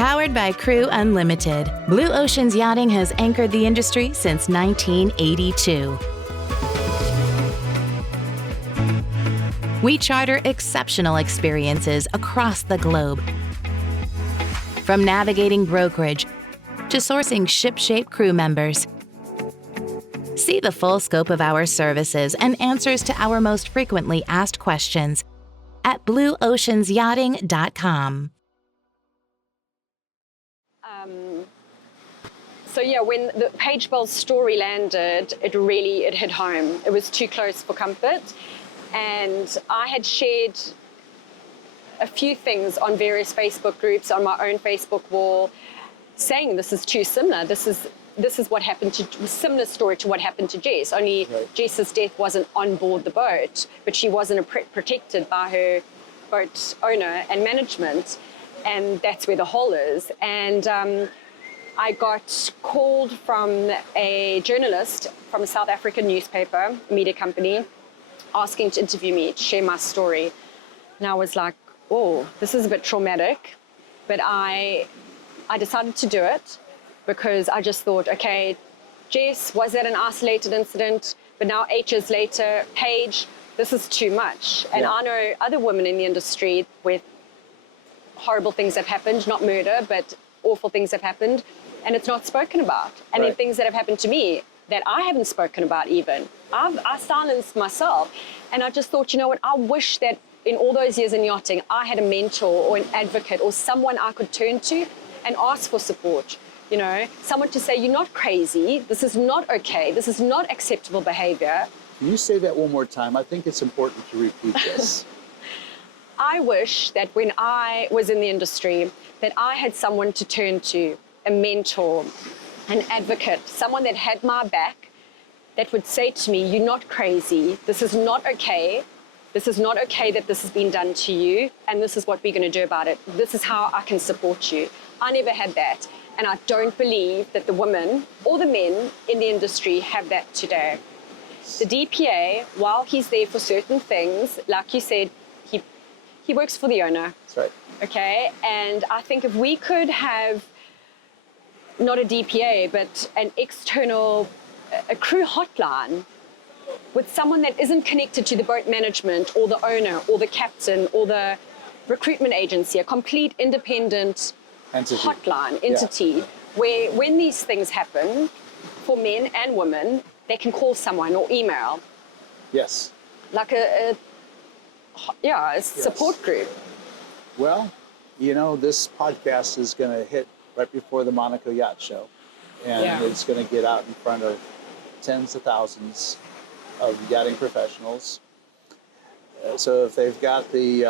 Powered by Crew Unlimited, Blue Ocean's Yachting has anchored the industry since 1982. We charter exceptional experiences across the globe. From navigating brokerage to sourcing ship-shape crew members. See the full scope of our services and answers to our most frequently asked questions at blueoceansyachting.com. So yeah, when the Paige Bell story landed, it hit home. It was too close for comfort. And I had shared a few things on various Facebook groups, on my own Facebook wall, saying this is too similar. This is what happened to, similar story to what happened to Jess, only right. Jess's death wasn't on board the boat, but she wasn't protected by her boat owner and management, and that's where the hole is. And I got called from a journalist from a South African newspaper, media company, asking to interview me, to share my story. And I was like, oh, this is a bit traumatic, but I decided to do it because I just thought, okay, Jess, was that an isolated incident? But now 8 years later, Paige, this is too much. And yeah. I know other women in the industry with horrible things have happened, not murder, but awful things have happened, and it's not spoken about. And then things that have happened to me that I haven't spoken about even. I silenced myself. And I just thought, you know what, I wish that in all those years in yachting, I had a mentor or an advocate or someone I could turn to and ask for support. You know, someone to say, you're not crazy, this is not okay, this is not acceptable behavior. Can you say that one more time? I think it's important to repeat this. I wish that when I was in the industry, that I had someone to turn to, a mentor, an advocate, someone that had my back, that would say to me, you're not crazy, this is not okay. This is not okay that this has been done to you, and this is what we're going to do about it. This is how I can support you. I never had that, and I don't believe that the women or the men in the industry have that today. The DPA, while he's there for certain things, like you said, he works for the owner. That's right. Okay, and I think if we could have not a DPA, but an external, a crew hotline with someone that isn't connected to the boat management or the owner or the captain or the recruitment agency, a complete independent hotline entity, where when these things happen, for men and women, they can call someone or email. Yes. Like a support group. Well, you know, this podcast is going to hit right before the Monaco Yacht Show, and it's going to get out in front of tens of thousands of yachting professionals. So if they've got the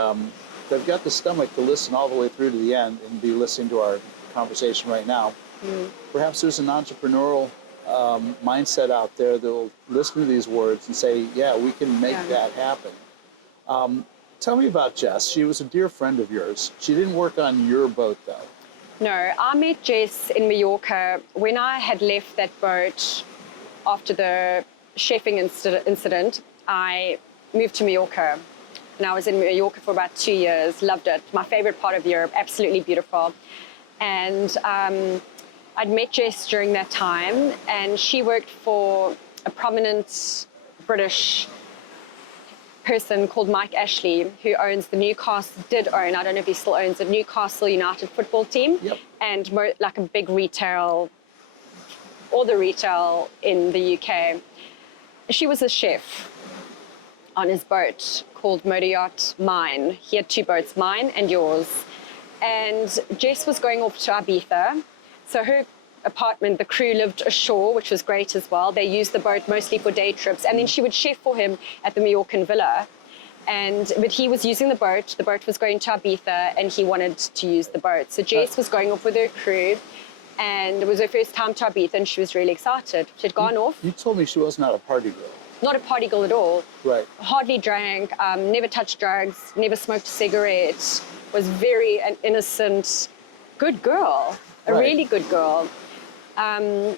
stomach to listen all the way through to the end and be listening to our conversation right now, perhaps there's an entrepreneurial mindset out there that will listen to these words and say, yeah, we can make that happen. Tell me about Jess. She was a dear friend of yours. She didn't work on your boat, though. No, I met Jess in Mallorca when I had left that boat after the chefing incident. I moved to Mallorca, and I was in Mallorca for about 2 years. Loved it. My favorite part of Europe. Absolutely beautiful. And I'd met Jess during that time, and she worked for a prominent British person called Mike Ashley, who owns the did own, I don't know if he still owns, the Newcastle United football team, and like a big retail, all the retail in the UK. She was a chef on his boat called Motor Yacht Mine. He had 2 boats, mine and yours. And Jess was going off to Ibiza. So her apartment, the crew lived ashore, which was great as well. They used the boat mostly for day trips. And then she would chef for him at the Mallorcan villa. But he was using the boat was going to Ibiza, and he wanted to use the boat. So Jess was going off with her crew, and it was her first time to Ibiza, and she was really excited. She'd gone off. You told me she was not a party girl. Not a party girl at all. Right. Hardly drank, never touched drugs, never smoked a cigarette, was very an innocent, good girl, a really good girl. And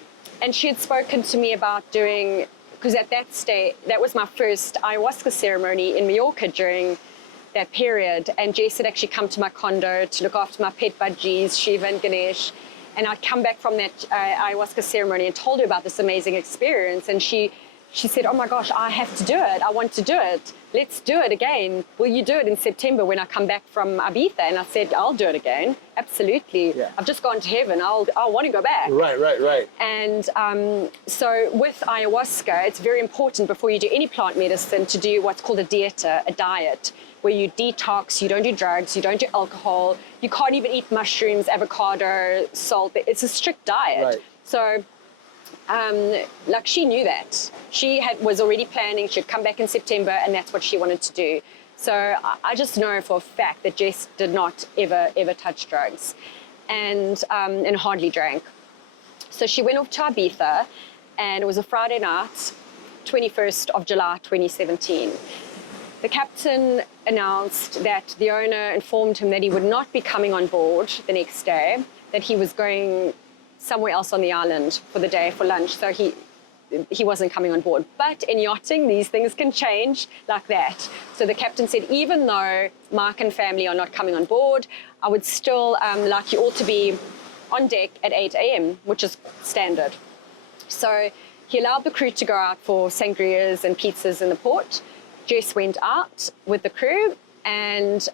she had spoken to me about doing, because at that stage, that was my first ayahuasca ceremony in Mallorca during that period. And Jess had actually come to my condo to look after my pet budgies, Shiva and Ganesh. And I'd come back from that ayahuasca ceremony and told her about this amazing experience. And she said, oh my gosh, I have to do it. I want to do it. Let's do it again. Will you do it in September when I come back from Ibiza? And I said, I'll do it again. Absolutely. Yeah. I've just gone to heaven. I want to go back. Right. And so with ayahuasca, it's very important before you do any plant medicine to do what's called a dieta, a diet, where you detox, you don't do drugs, you don't do alcohol, you can't even eat mushrooms, avocado, salt. It's a strict diet. Right. So like she knew that. She was already planning, she'd come back in September, and that's what she wanted to do. So I just know for a fact that Jess did not ever touch drugs and hardly drank. So she went off to Ibiza, and it was a Friday night, 21st of July, 2017. The captain announced that the owner informed him that he would not be coming on board the next day, that he was going somewhere else on the island for the day for lunch, so he wasn't coming on board. But in yachting, these things can change like that. So the captain said, even though Mark and family are not coming on board, I would still like you all to be on deck at 8 a.m., which is standard. So he allowed the crew to go out for sangrias and pizzas in the port. Jess went out with the crew, and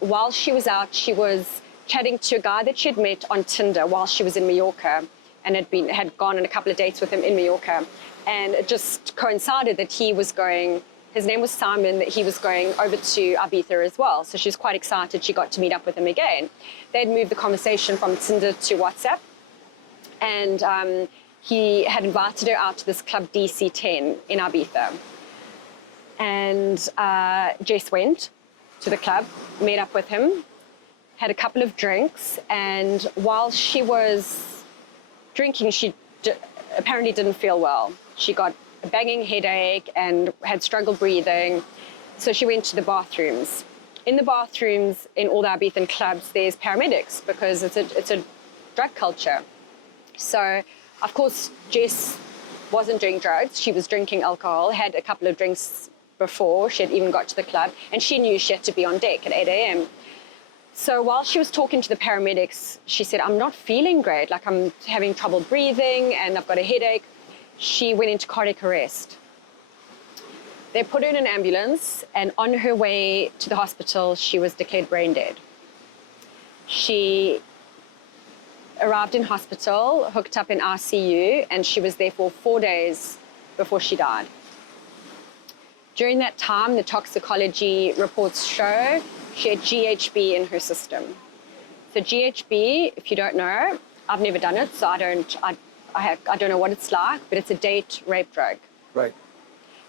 while she was out, she was chatting to a guy that she had met on Tinder while she was in Mallorca, and had gone on a couple of dates with him in Mallorca. And it just coincided that he was going, his name was Simon, that he was going over to Ibiza as well. So she was quite excited she got to meet up with him again. They'd moved the conversation from Tinder to WhatsApp, and he had invited her out to this club DC10 in Ibiza. And Jess went to the club, met up with him, had a couple of drinks, and while she was drinking, she apparently didn't feel well. She got a banging headache and had struggled breathing, so she went to the bathrooms. In the bathrooms in all the Ibizan clubs, there's paramedics because it's a drug culture. So, of course, Jess wasn't doing drugs. She was drinking alcohol, had a couple of drinks before she had even got to the club, and she knew she had to be on deck at 8 a.m. So while she was talking to the paramedics, she said, I'm not feeling great, like I'm having trouble breathing and I've got a headache. She went into cardiac arrest. They put her in an ambulance, and on her way to the hospital, she was declared brain dead. She arrived in hospital, hooked up in ICU, and she was there for 4 days before she died. During that time, the toxicology reports show she had GHB in her system. So GHB, if you don't know, I've never done it, so I don't know what it's like, but it's a date rape drug. Right.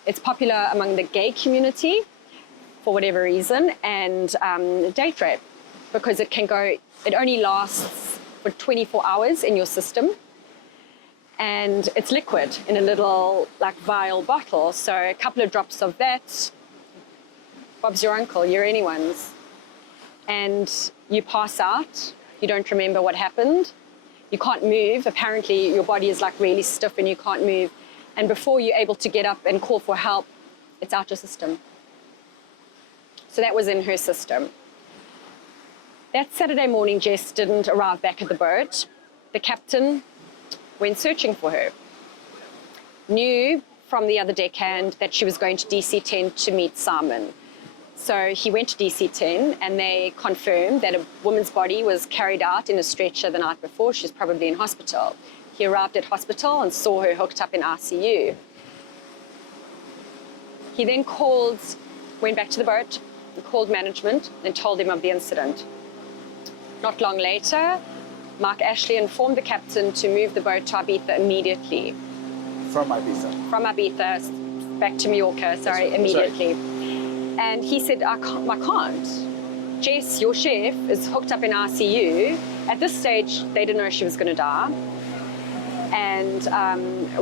It's popular among the gay community for whatever reason, and date rape, because it only lasts for 24 hours in your system, and it's liquid in a little vial bottle. So a couple of drops of that, Bob's your uncle, you're anyone's. And you pass out, you don't remember what happened, you can't move. Apparently your body is really stiff and you can't move. And before you're able to get up and call for help, it's out your system. So that was in her system. That Saturday morning, Jess didn't arrive back at the boat. The captain went searching for her. Knew from the other deckhand that she was going to DC10 to meet Simon. So he went to DC10, and they confirmed that a woman's body was carried out in a stretcher the night before. She's probably in hospital. He arrived at hospital and saw her hooked up in ICU. He then went back to the boat, and called management and told them of the incident. Not long later, Mark Ashley informed the captain to move the boat to Ibiza immediately. From Ibiza? From Ibiza, back to Mallorca, immediately. And he said, I can't. Jess, your chef, is hooked up in ICU. At this stage, they didn't know she was going to die. And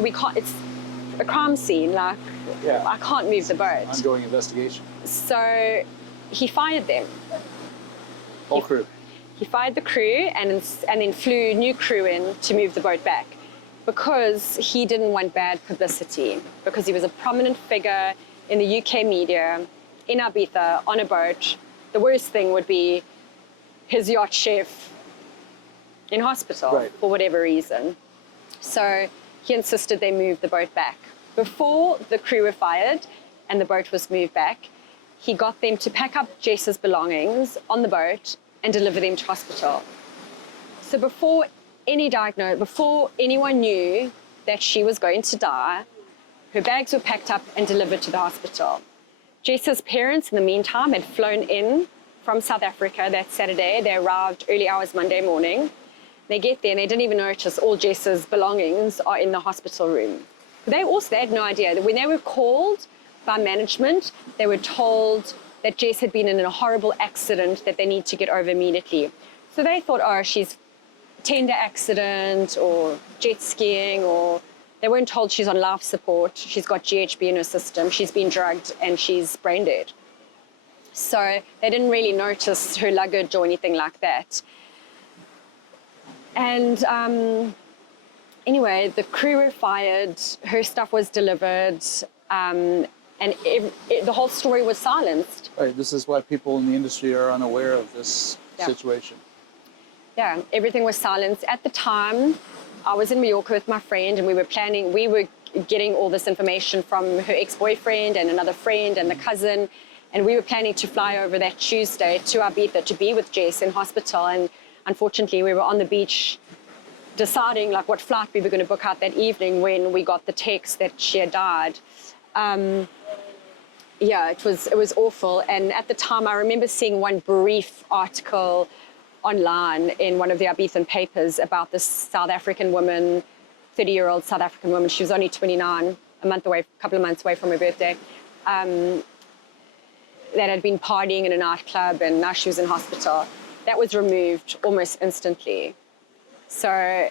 we can't, it's a crime scene, I can't move the boat. Ongoing investigation. So he fired them. Whole crew. He fired the crew and then flew new crew in to move the boat back, because he didn't want bad publicity, because he was a prominent figure in the UK media. in Ibiza on a boat, the worst thing would be his yacht chef in hospital for whatever reason. So he insisted they move the boat back. Before the crew were fired and the boat was moved back, he got them to pack up Jess's belongings on the boat and deliver them to hospital. So before anyone knew that she was going to die, her bags were packed up and delivered to the hospital. Jess's parents, in the meantime, had flown in from South Africa that Saturday. They arrived early hours Monday morning. They get there and they didn't even notice all Jess's belongings are in the hospital room. They had no idea that when they were called by management, they were told that Jess had been in a horrible accident that they need to get over immediately. So they thought, oh, she's tender accident or jet skiing, or they weren't told she's on life support. She's got GHB in her system. She's been drugged and she's brain dead. So they didn't really notice her luggage or anything like that. And anyway, the crew were fired. Her stuff was delivered. And the whole story was silenced. Right. This is why people in the industry are unaware of this situation. Yeah, everything was silenced. At the time, I was in Mallorca with my friend and we were getting all this information from her ex-boyfriend and another friend and the cousin, and we were planning to fly over that Tuesday to Ibiza to be with Jess in hospital. And unfortunately, we were on the beach deciding like what flight we were going to book out that evening when we got the text that she had died. It was awful. And at the time, I remember seeing one brief article online in one of the Ibizan papers about this South African woman, 30-year-old South African woman. She was only 29, a couple of months away from her birthday, that had been partying in a nightclub and now she was in hospital. That was removed almost instantly. So,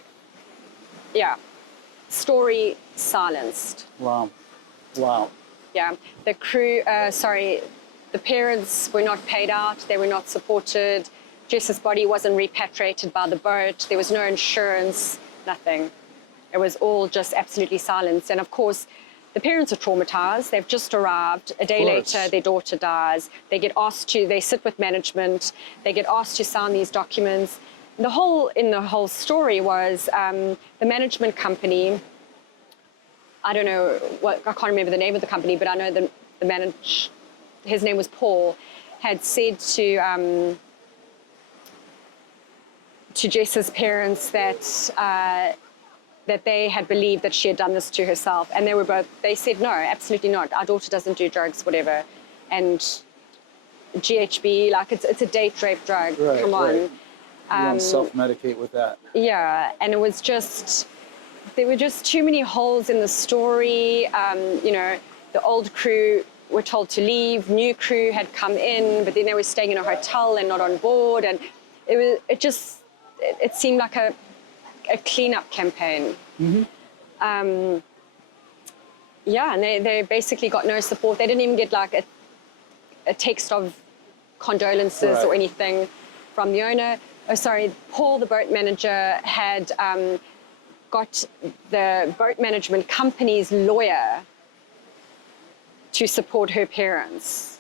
yeah, story silenced. Wow. Yeah, the crew, the parents were not paid out, they were not supported. Jess's body wasn't repatriated by the boat. There was no insurance, nothing. It was all just absolutely silenced. And of course, the parents are traumatized. They've just arrived. A day later, their daughter dies. They sit with management. They get asked to sign these documents. In the whole story was the management company. I don't know I can't remember the name of the company, but I know his name was Paul, had said to Jess's parents that they had believed that she had done this to herself, and they said no, absolutely not. Our daughter doesn't do drugs, whatever. And GHB, like it's a date rape drug. Right, come on. Right. You don't self-medicate with that. Yeah, and it was there were just too many holes in the story. The old crew were told to leave, new crew had come in, but then they were staying in a hotel and not on board, and it seemed like a cleanup campaign. Mm-hmm. And they basically got no support. They didn't even get like a text of condolences or anything from the owner. Paul, the boat manager, had got the boat management company's lawyer to support her parents.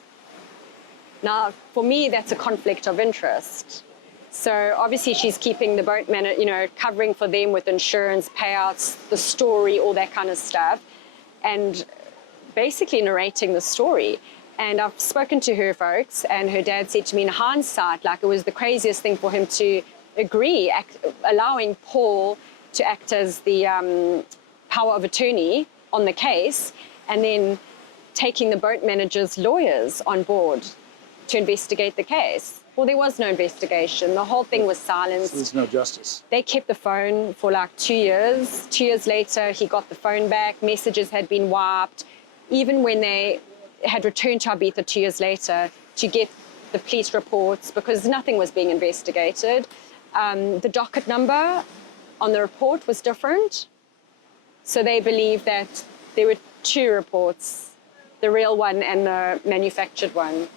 Now, for me, that's a conflict of interest. So obviously she's keeping the boat covering for them with insurance payouts, the story, all that kind of stuff, and basically narrating the story. And I've spoken to her folks, and her dad said to me in hindsight, like it was the craziest thing for him to agree, allowing Paul to act as the power of attorney on the case, and then taking the boat manager's lawyers on board to investigate the case. Well, there was no investigation. The whole thing was silenced. There's no justice. They kept the phone for like 2 years. 2 years later, he got the phone back. Messages had been wiped. Even when they had returned to Ibiza 2 years later to get the police reports, because nothing was being investigated, the docket number on the report was different. So they believed that there were two reports, the real one and the manufactured one.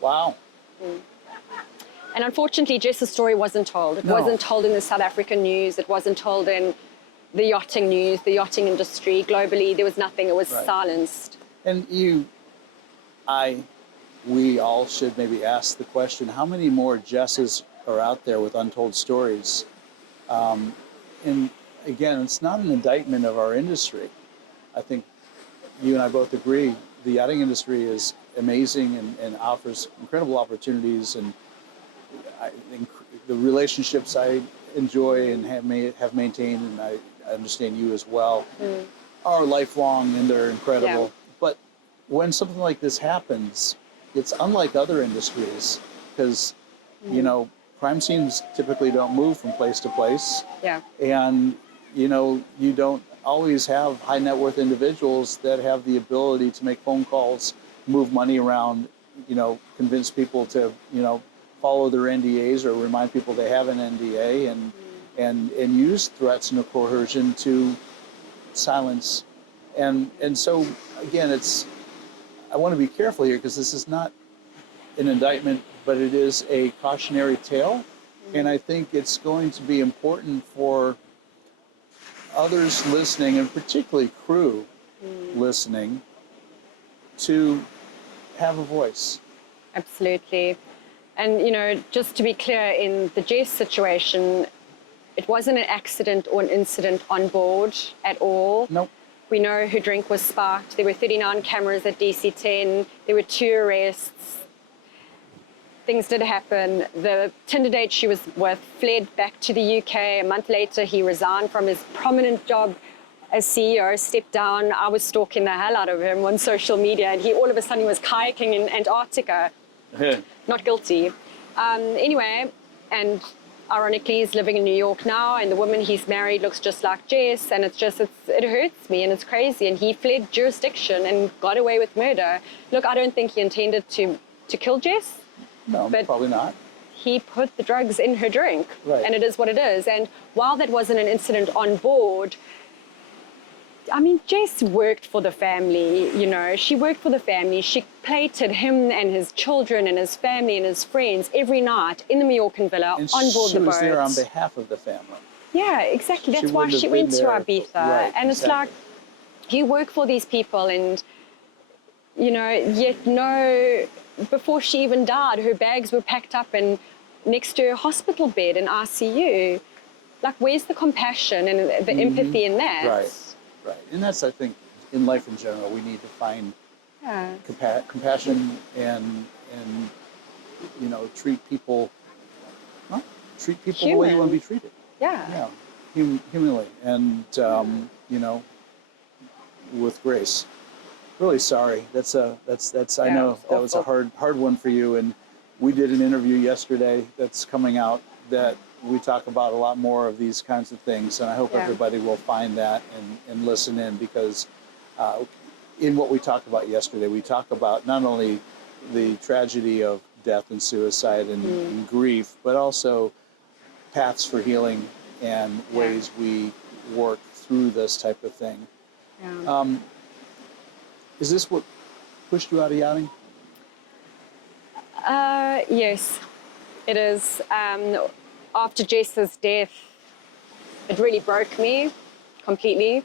Wow. Mm. And unfortunately, Jess's story wasn't told. It wasn't told in the South African news. It wasn't told in the yachting news, the yachting industry. Globally, there was nothing. It was silenced. And I we all should maybe ask the question, how many more Jesses are out there with untold stories? And again, it's not an indictment of our industry. I think you and I both agree the yachting industry is amazing and offers incredible opportunities, and I think the relationships I enjoy and have maintained, and I understand you as well, are lifelong and they're incredible. Yeah. But when something like this happens, it's unlike other industries because, you know, crime scenes typically don't move from place to place. Yeah. And, you know, you don't always have high net worth individuals that have the ability to make phone calls, move money around, you know, convince people to, you know, follow their NDAs or remind people they have an NDA and use threats and coercion to silence. And so, again, I want to be careful here because this is not an indictment, but it is a cautionary tale. And I think it's going to be important for others listening, and particularly crew listening, to have a voice. Absolutely. And, you know, just to be clear, in the Jess situation, it wasn't an accident or an incident on board at all. Nope. We know her drink was sparked. There were 39 cameras at DC-10. There were 2 arrests. Things did happen. The Tinder date she was with fled back to the UK. A month later, he resigned from his prominent job as CEO, stepped down. I was stalking the hell out of him on social media, and he all of a sudden was kayaking in Antarctica. Not guilty. Anyway, and ironically, he's living in New York now, and the woman he's married looks just like Jess, and it hurts me, and it's crazy. And he fled jurisdiction and got away with murder. Look, I don't think he intended to kill Jess. No, but probably not. He put the drugs in her drink, right. And it is what it is. And while that wasn't an incident on board, I mean, Jess worked for the family, you know. She worked for the family. She plated him and his children and his family and his friends every night in the Mallorcan villa and on board the boat. She was there on behalf of the family. Yeah, exactly. That's why she went to Ibiza. Right, and it's like, you work for these people and, you know, yet no... Before she even died, her bags were packed up and next to her hospital bed in ICU. Like, where's the compassion and the empathy in that? Right. And that's, I think, in life in general, we need to find compassion and you know, treat people human. The way you want to be treated. Yeah. Humanly and you know, with grace. Really sorry. That's I know that was a hard one for you, and we did an interview yesterday that's coming out that we talk about a lot more of these kinds of things, and I hope everybody will find that and listen in, because in what we talked about yesterday, we talk about not only the tragedy of death and suicide and grief, but also paths for healing and ways we work through this type of thing. Is this what pushed you out of yachting? Yes, it is. After Jess's death, it really broke me completely.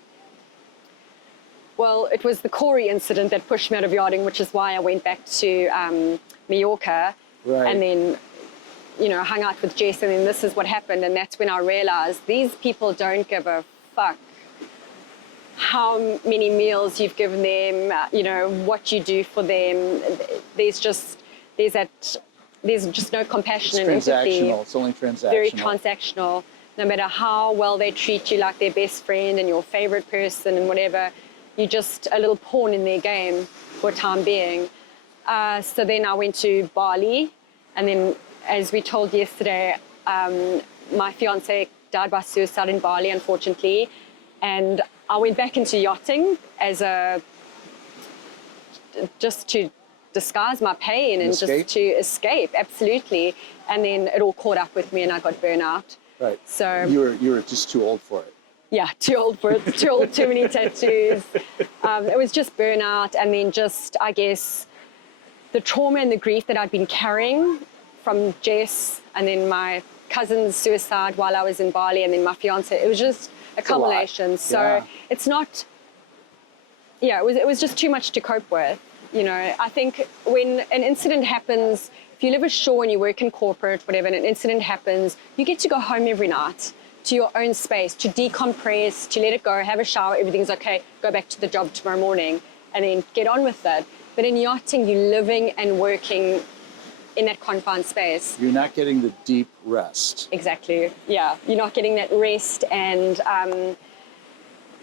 Well, it was the Corey incident that pushed me out of yachting, which is why I went back to Mallorca. Right. And then, you know, hung out with Jess, and then this is what happened. And that's when I realized these people don't give a fuck how many meals you've given them, you know, what you do for them. There's just no compassion and empathy. It's only transactional. Very transactional. No matter how well they treat you like their best friend and your favorite person and whatever, you're just a little pawn in their game for the time being. So then I went to Bali, and then, as we told yesterday, my fiance died by suicide in Bali, unfortunately, and I went back into yachting just to disguise my pain and just to escape, absolutely. And then it all caught up with me, and I got burnout. Right. So you were just too old for it. Yeah, too old for it. Too many tattoos. It was just burnout, and then just, I guess, the trauma and the grief that I'd been carrying from Jess, and then my cousin's suicide while I was in Bali, and then my fiance. It was just a culmination. So it's not. Yeah, it was just too much to cope with. You know, I think when an incident happens, if you live ashore and you work in corporate, whatever, and an incident happens, you get to go home every night to your own space, to decompress, to let it go, have a shower, everything's okay, go back to the job tomorrow morning, and then get on with it. But in yachting, you're living and working in that confined space. You're not getting the deep rest. Exactly, yeah. You're not getting that rest, and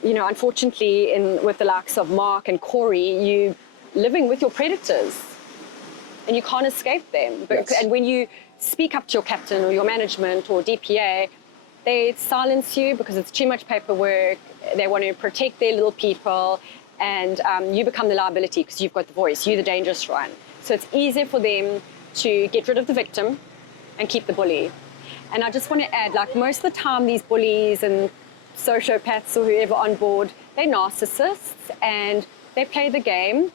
you know, unfortunately, with the likes of Mark and Corey, you living with your predators, and you can't escape them. Yes. And when you speak up to your captain or your management or DPA, they silence you because it's too much paperwork. They want to protect their little people, and you become the liability because you've got the voice. You're the dangerous one. So it's easier for them to get rid of the victim and keep the bully. And I just want to add, like, most of the time these bullies and sociopaths or whoever on board, they're narcissists and they play the game,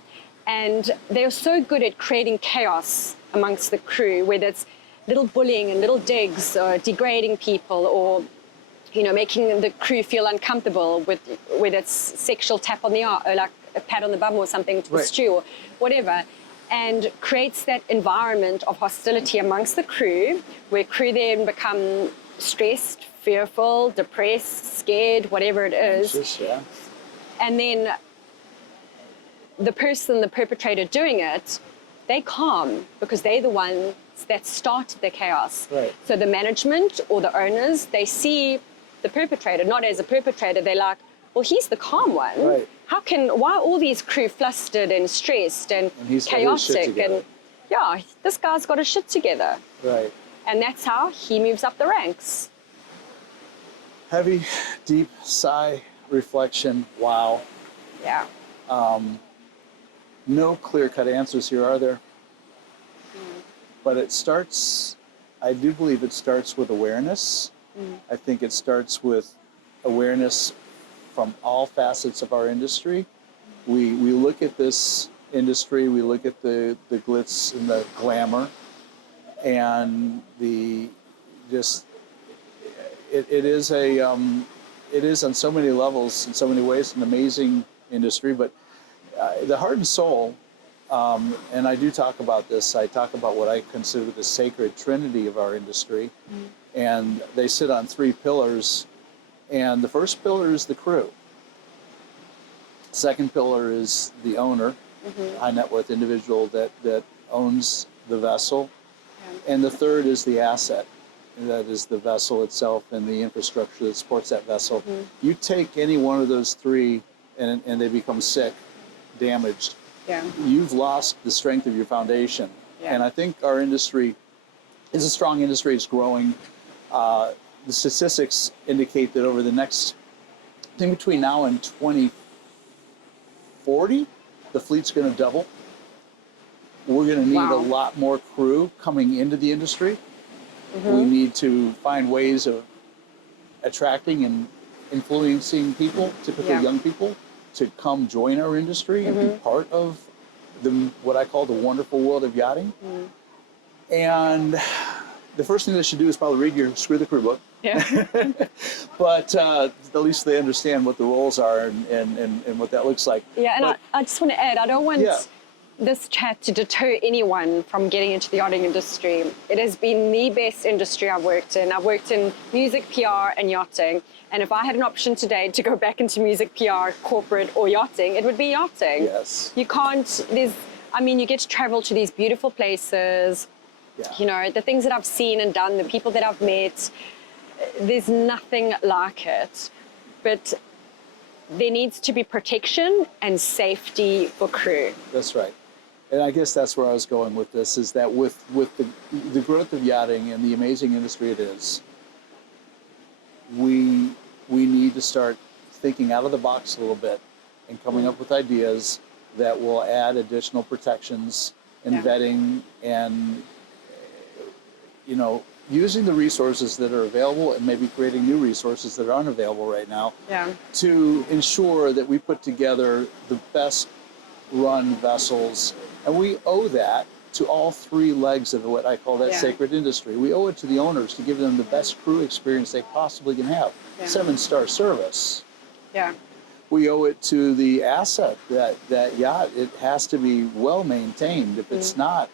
and they're so good at creating chaos amongst the crew, whether it's little bullying and little digs or degrading people, or, you know, making the crew feel uncomfortable with whether it's sexual tap on the arm or like a pat on the bum or something to a stew or whatever, and creates that environment of hostility amongst the crew, where crew then become stressed, fearful, depressed, scared, whatever it is. Anxious, yeah. And then the perpetrator doing it, they calm because they're the ones that started the chaos. Right. So the management or the owners, they see the perpetrator not as a perpetrator. They're like, well, he's the calm one. Right. Why are all these crew flustered and stressed and he's got his shit chaotic? together. And yeah, this guy's got his shit together. Right. And that's how he moves up the ranks. Heavy, deep sigh, reflection. Wow. Yeah. No clear-cut answers here, are there? But it starts, I do believe it starts with awareness. I think it starts with awareness from all facets of our industry. We look at this industry, we look at the glitz and the glamour, and it is on so many levels, in so many ways, an amazing industry. But the heart and soul, and I do talk about this, I talk about what I consider the sacred trinity of our industry, and they sit on three pillars, and the first pillar is the crew. Second pillar is the owner, high net worth individual that owns the vessel, and the third is the asset. That is the vessel itself and the infrastructure that supports that vessel. You take any one of those three and they become sick, damaged, you've lost the strength of your foundation. And I think our industry is a strong industry. It's growing. The statistics indicate that over the next, I think between now and 2040, the fleet's going to double. We're going to need a lot more crew coming into the industry. We need to find ways of attracting and influencing people, typically young people, to come join our industry and be part of what I call the wonderful world of yachting. And the first thing they should do is probably read your Screw the Crew book. But at least they understand what the roles are and what that looks like. And I just want to add, I don't want this chat to deter anyone from getting into the yachting industry. It has been the best industry I've worked in. I've worked in music, PR, and yachting. And if I had an option today to go back into music, PR, corporate, or yachting, it would be yachting. Yes. You can't, you get to travel to these beautiful places. You know, the things that I've seen and done, the people that I've met, there's nothing like it. But there needs to be protection and safety for crew. That's right. And I guess that's where I was going with this, is that with the growth of yachting and the amazing industry it is, we need to start thinking out of the box a little bit and coming up with ideas that will add additional protections and vetting and, using the resources that are available and maybe creating new resources that are unavailable right now to ensure that we put together the best run vessels. And we owe that to all three legs of what I call that sacred industry. We owe it to the owners to give them the best crew experience they possibly can have. 7-star service. we owe it to the asset, that yacht. It has to be well maintained. If it's not,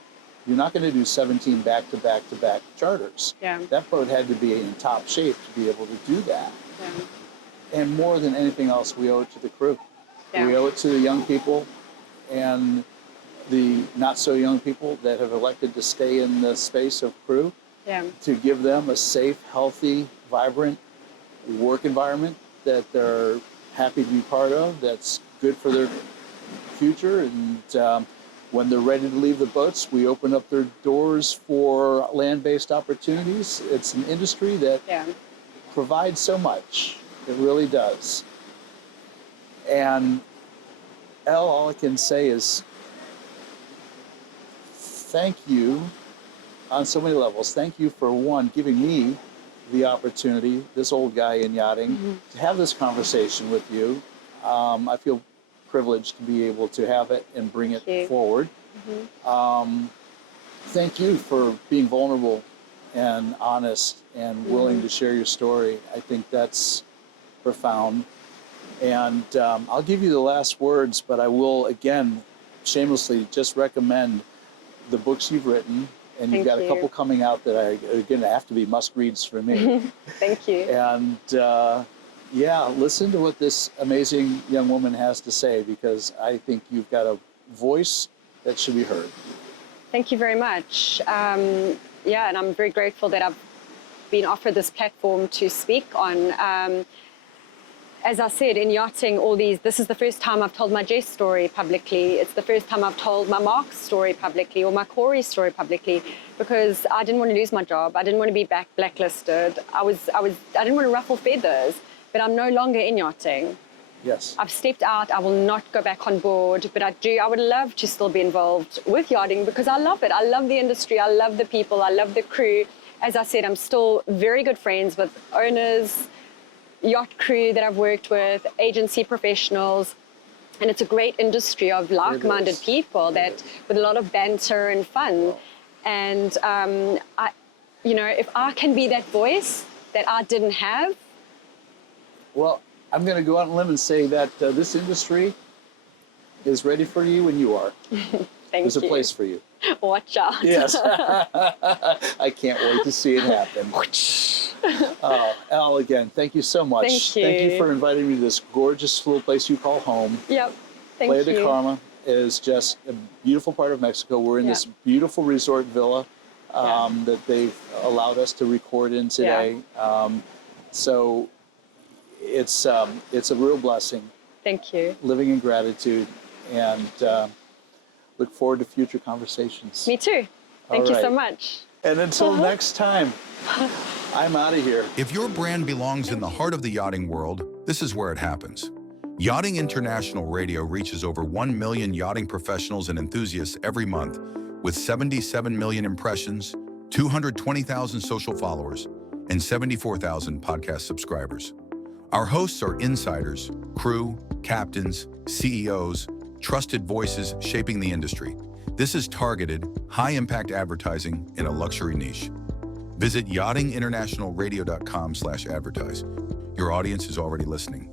you're not going to do 17 back-to-back charters. Yeah. That boat had to be in top shape to be able to do that. Yeah. And more than anything else, we owe it to the crew. Yeah. We owe it to the young people and the not so young people that have elected to stay in the space of crew, to give them a safe, healthy, vibrant work environment that they're happy to be part of, that's good for their future. And when they're ready to leave the boats, we open up their doors for land-based opportunities. It's an industry that provides so much. It really does. And Elle, all I can say is thank you on so many levels. Thank you for, one, giving me the opportunity, this old guy in yachting, to have this conversation with you. I feel privileged to be able to have it and bring it forward. Thank you for being vulnerable and honest and willing to share your story. I think that's profound. And I'll give you the last words, but I will, again, shamelessly just recommend the books you've written. And you've got a couple coming out that are going to have to be must-reads for me. Thank you. And listen to what this amazing young woman has to say, because I think you've got a voice that should be heard. Thank you very much. And I'm very grateful that I've been offered this platform to speak on. As I said, in yachting, this is the first time I've told my Jess story publicly. It's the first time I've told my Mark story publicly or my Corey story publicly, because I didn't want to lose my job. I didn't want to be blacklisted. I didn't want to ruffle feathers, but I'm no longer in yachting. Yes. I've stepped out. I will not go back on board, but I would love to still be involved with yachting because I love it. I love the industry. I love the people. I love the crew. As I said, I'm still very good friends with owners, yacht crew that I've worked with, agency professionals, and it's a great industry of like-minded people with a lot of banter and fun. Wow. And if I can be that voice that I didn't have. Well, I'm going to go out on a limb and say that this industry is ready for you when you are. There's a place for you. Watch out. Yes. I can't wait to see it happen. Elle, again, thank you so much. Thank you. Thank you for inviting me to this gorgeous little place you call home. Yep. Thank you. Playa del Carmen is just a beautiful part of Mexico. We're in this beautiful resort villa that they've allowed us to record in today. So it's a real blessing. Thank you. Living in gratitude, and look forward to future conversations. Me too. Thank you so much. And until next time, I'm out of here. If your brand belongs in the heart of the yachting world, this is where it happens. Yachting International Radio reaches over 1 million yachting professionals and enthusiasts every month, with 77 million impressions, 220,000 social followers, and 74,000 podcast subscribers. Our hosts are insiders, crew, captains, CEOs, trusted voices shaping the industry. This is targeted, high-impact advertising in a luxury niche. Visit yachtinginternationalradio.com/advertise. Your audience is already listening.